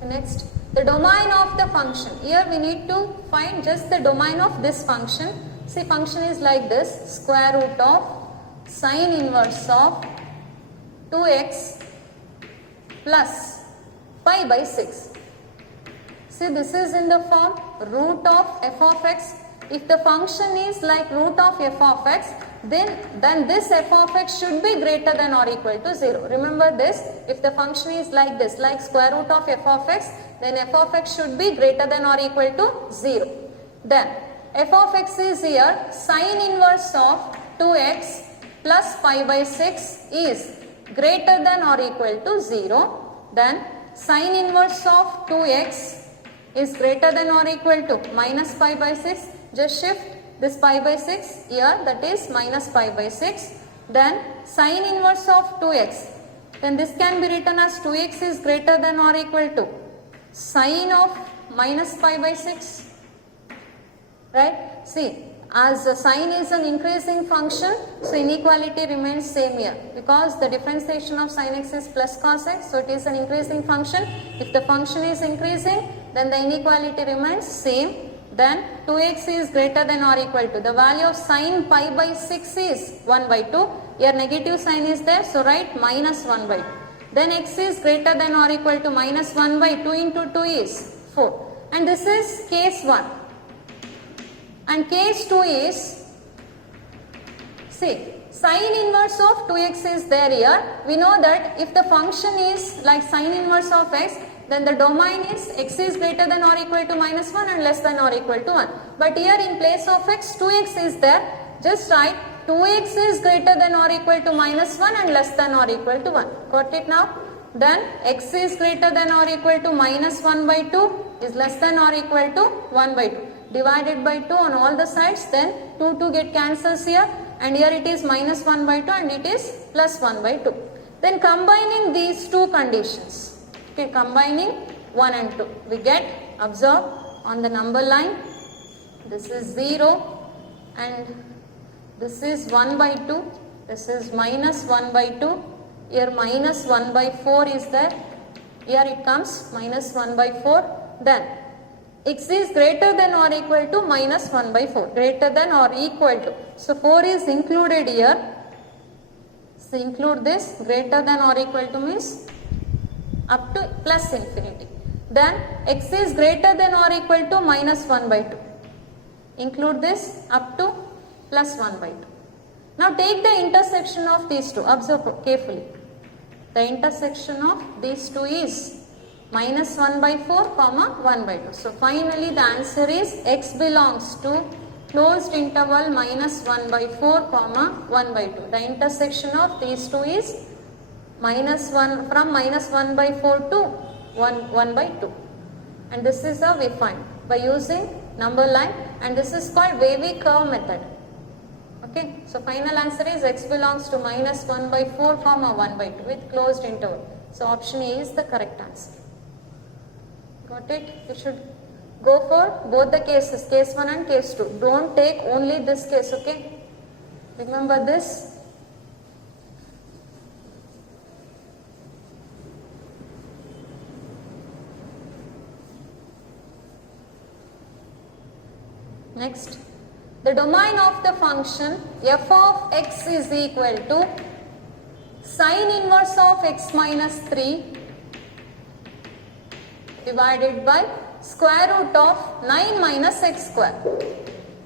Next, the domain of the function. Here we need to find just the domain of this function. See, function is like this: square root of sine inverse of 2x plus pi by 6. See, this is in the form root of f of x. If the function is like root of f of x, then this f of x should be greater than or equal to 0. Remember this, if the function is like this, like square root of f of x, then f of x should be greater than or equal to 0. Then f of x is here sine inverse of 2x plus pi by 6 is greater than or equal to 0. Then sine inverse of 2x is greater than or equal to minus pi by 6. Just shift this pi by 6 here, that is minus pi by 6. Then sine inverse of 2x, then this can be written as 2x is greater than or equal to sine of minus pi by 6. Right? See, as the sine is an increasing function, so inequality remains same here, because the differentiation of sine x is plus cos x, so it is an increasing function. If the function is increasing, then the inequality remains same. Then 2x is greater than or equal to, the value of sine pi by 6 is 1 by 2. Here negative sign is there, so write minus 1 by 2. Then x is greater than or equal to minus 1 by 2 into 2 is 4. And this is case 1. And case 2 is, see, sine inverse of 2x is there here. We know that if the function is like sine inverse of x, then the domain is x is greater than or equal to minus 1 and less than or equal to 1. But here in place of x, 2x is there. Just write 2x is greater than or equal to minus 1 and less than or equal to 1. Got it now? Then x is greater than or equal to minus 1 by 2 is less than or equal to 1 by 2. Divided by 2 on all the sides, then 2 get cancels here, and here it is minus 1 by 2 and it is plus 1 by 2. Then combining these two conditions, okay, combining 1 and 2, we get, observe on the number line, this is 0 and this is 1 by 2, this is minus 1 by 2, here minus 1 by 4 is there, here it comes minus 1 by 4, then x is greater than or equal to minus 1 by 4, greater than or equal to. So 4 is included here. So include this, greater than or equal to means up to plus infinity. Then x is greater than or equal to minus 1 by 2. Include this up to plus 1 by 2. Now take the intersection of these two. Observe carefully. The intersection of these two is minus 1 by 4 comma 1 by 2. So finally the answer is x belongs to closed interval minus 1 by 4 comma 1 by 2. The intersection of these two is minus 1 from minus 1 by 4 to 1 by 2. And this is how we find by using number line, and this is called wavy curve method. Okay, so final answer is x belongs to minus 1 by 4 comma 1 by 2 with closed interval. So option A is the correct answer. Got it? You should go for both the cases, case 1 and case 2. Don't take only this case, okay? Remember this. Next, the domain of the function f of x is equal to sine inverse of x minus 3 divided by square root of 9 minus x square.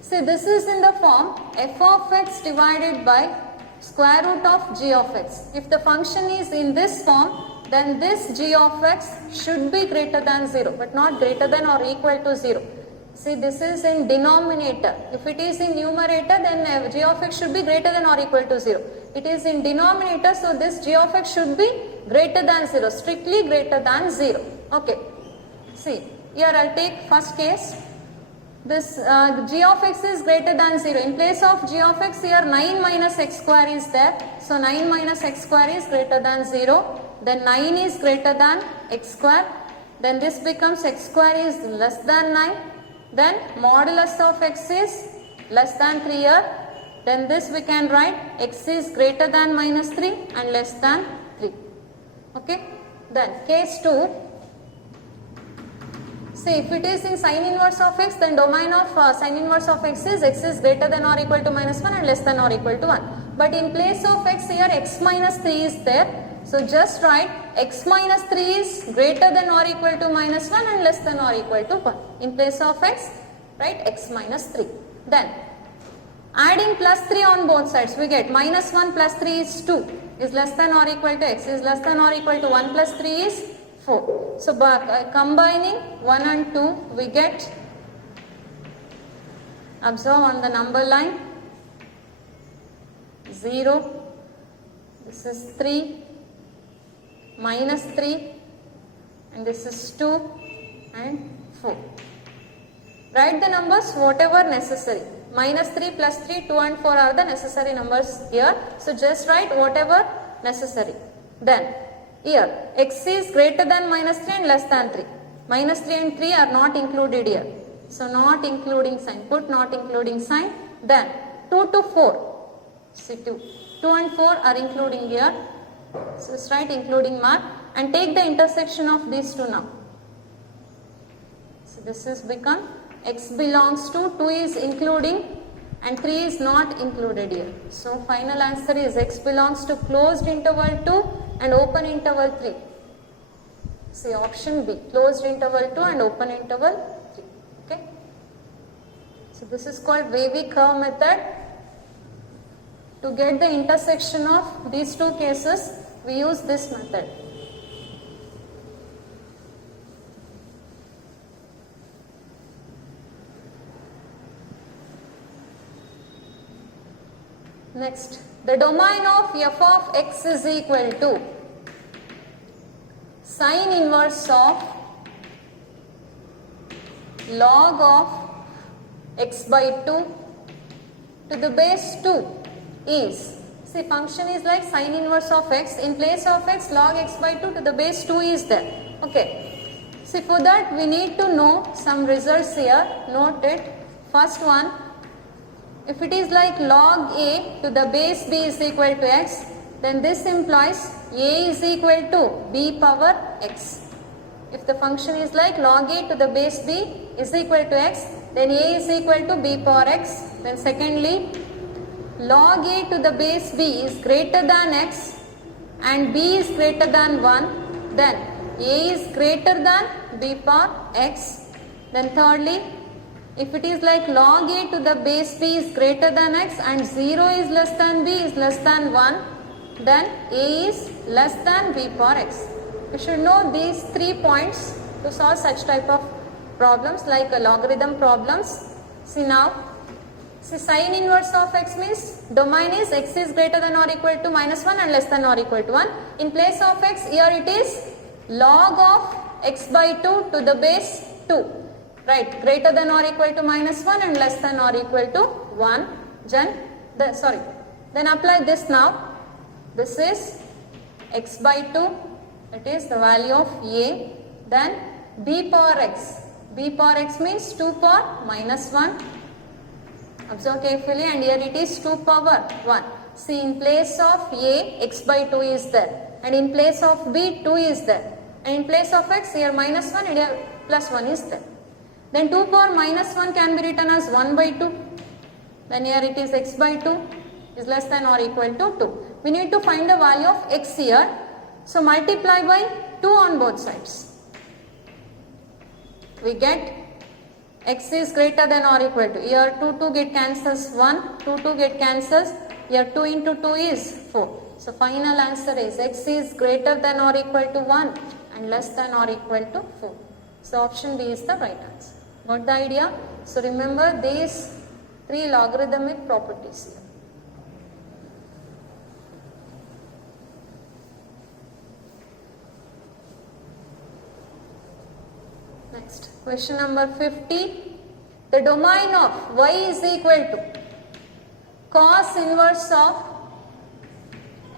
See, this is in the form f of x divided by square root of g of x. If the function is in this form, then this g of x should be greater than 0, but not greater than or equal to 0. See, this is in denominator. If it is in numerator, then g of x should be greater than or equal to 0. It is in denominator, so this g of x should be greater than 0, strictly greater than 0. Okay. See, here I'll take first case. This g of x is greater than 0. In place of g of x, here 9 minus x square is there. So 9 minus x square is greater than 0. Then 9 is greater than x square. Then this becomes x square is less than 9. Then modulus of x is less than 3 here. Then this we can write x is greater than minus 3 and less than 3. Okay. Then case 2. See, if it is in sine inverse of x, then domain of sine inverse of x is greater than or equal to minus 1 and less than or equal to 1. But in place of x here x minus 3 is there. So just write x minus 3 is greater than or equal to minus 1 and less than or equal to 1. In place of x, write x minus 3. Then adding plus 3 on both sides, we get minus 1 plus 3 is 2 is less than or equal to x is less than or equal to 1 plus 3 is 4. So combining 1 and 2, we get, observe on the number line, 0, this is 3, minus 3, and this is 2 and 4. Write the numbers whatever necessary. Minus 3 plus 3, 2 and 4 are the necessary numbers here. So just write whatever necessary. Then here x is greater than minus 3 and less than 3. Minus 3 and 3 are not included here. So not including sign. Put not including sign. Then 2 to 4. See 2. 2 and 4 are including here. So just write including mark and take the intersection of these two now. So this is become x belongs to 2 is including and 3 is not included here. So final answer is x belongs to closed interval 2 and open interval 3. See option B, closed interval 2 and open interval 3. Okay. So this is called wavy curve method. To get the intersection of these two cases, we use this method. Next, the domain of f of x is equal to sine inverse of log of x by 2 to the base 2 is, see function is like sine inverse of x, in place of x log x by 2 to the base 2 is there. Okay. See, for that we need to know some results here. Note it. First one, if it is like log a to the base b is equal to x, then this implies a is equal to b power x. If the function is like log a to the base b is equal to x, then a is equal to b power x. Then secondly, log a to the base b is greater than x and b is greater than 1, then a is greater than b power x. Then thirdly, if it is like log a to the base b is greater than x and 0 is less than b is less than 1, then a is less than b power x. You should know these 3 points to solve such type of problems like logarithm problems. See now, see sin inverse of x means domain is x is greater than or equal to minus 1 and less than or equal to 1. In place of x, here it is log of x by 2 to the base 2. Right, greater than or equal to minus 1 and less than or equal to 1. Then apply this now. This is x by 2, it is the value of a. Then b power x. b power x means 2 power minus 1. Observe carefully, and here it is 2 power 1. See, in place of a, x by 2 is there, and in place of b, 2 is there, and in place of x, here minus 1 and here plus 1 is there. Then 2 power minus 1 can be written as 1 by 2. Then here it is x by 2 is less than or equal to 2. We need to find the value of x here. So multiply by 2 on both sides. We get x is greater than or equal to, here 2 get cancels 1, 2 get cancels, here 2 into 2 is 4. So final answer is x is greater than or equal to 1 and less than or equal to 4. So option B is the right answer. Got the idea? So remember these 3 logarithmic properties here. Next, question number 50. The domain of y is equal to cos inverse of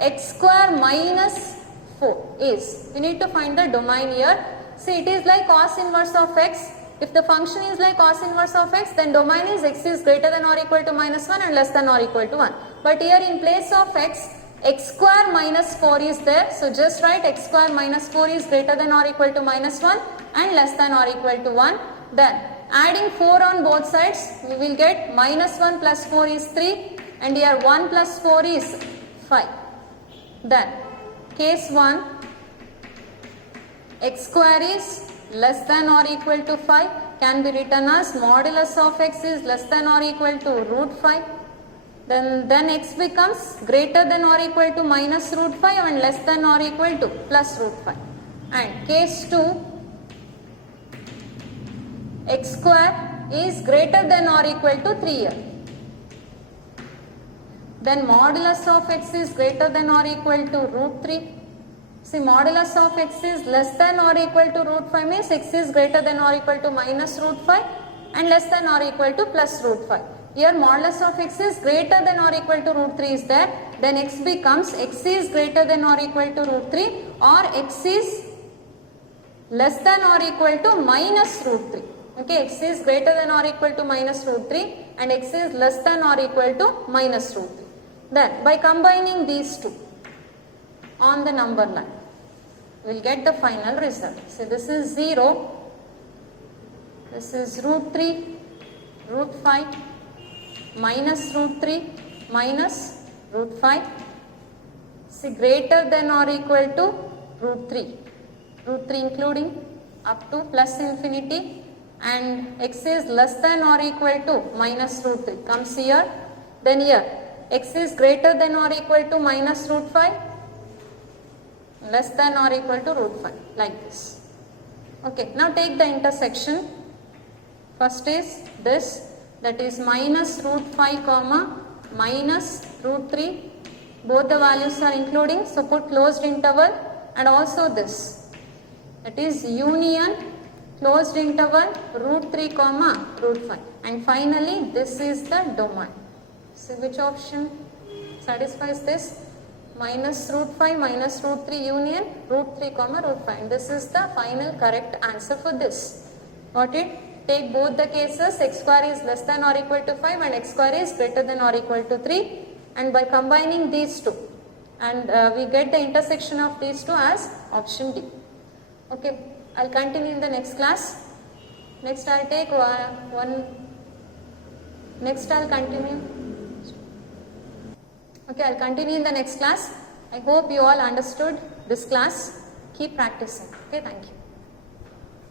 x square minus 4 is. We need to find the domain here. See, it is like cos inverse of x. If the function is like cos inverse of x, then domain is x is greater than or equal to minus 1 and less than or equal to 1. But here in place of x, x square minus 4 is there. So just write x square minus 4 is greater than or equal to minus 1 and less than or equal to 1. Then adding 4 on both sides, we will get minus 1 plus 4 is 3 and here 1 plus 4 is 5. Then case 1, x square is less than or equal to 5 can be written as modulus of x is less than or equal to root 5. Then x becomes greater than or equal to minus root 5 and less than or equal to plus root 5. And case 2, x square is greater than or equal to 3 here. Then modulus of x is greater than or equal to root 3. See, modulus of x is less than or equal to root 5 means x is greater than or equal to minus root 5 and less than or equal to plus root 5. Here modulus of x is greater than or equal to root 3 is there. Then x becomes x is greater than or equal to root 3 or x is less than or equal to minus root 3. Okay, x is greater than or equal to minus root 3 and x is less than or equal to minus root 3. Then by combining these two on the number line, we will get the final result. So this is 0, this is root 3, root 5, minus root 3, minus root 5. See, greater than or equal to root 3. Root 3 including up to plus infinity, and x is less than or equal to minus root 3 comes here. Then here x is greater than or equal to minus root 5, less than or equal to root 5, like this. Okay, now take the intersection. First is this, that is minus root 5 comma minus root 3. Both the values are including, so put closed interval, and also this, that is union closed interval root 3 comma root 5, and finally this is the domain. See which option satisfies this? Minus root 5 minus root 3 union root 3 comma root 5, and this is the final correct answer for this. Got it? Take both the cases, x square is less than or equal to 5 and x square is greater than or equal to 3, and by combining these two, and we get the intersection of these two as option D. Okay, I'll continue in the next class. Next I'll take next I'll continue. Okay, I'll continue in the next class. I hope you all understood this class. Keep practicing. Okay, thank you.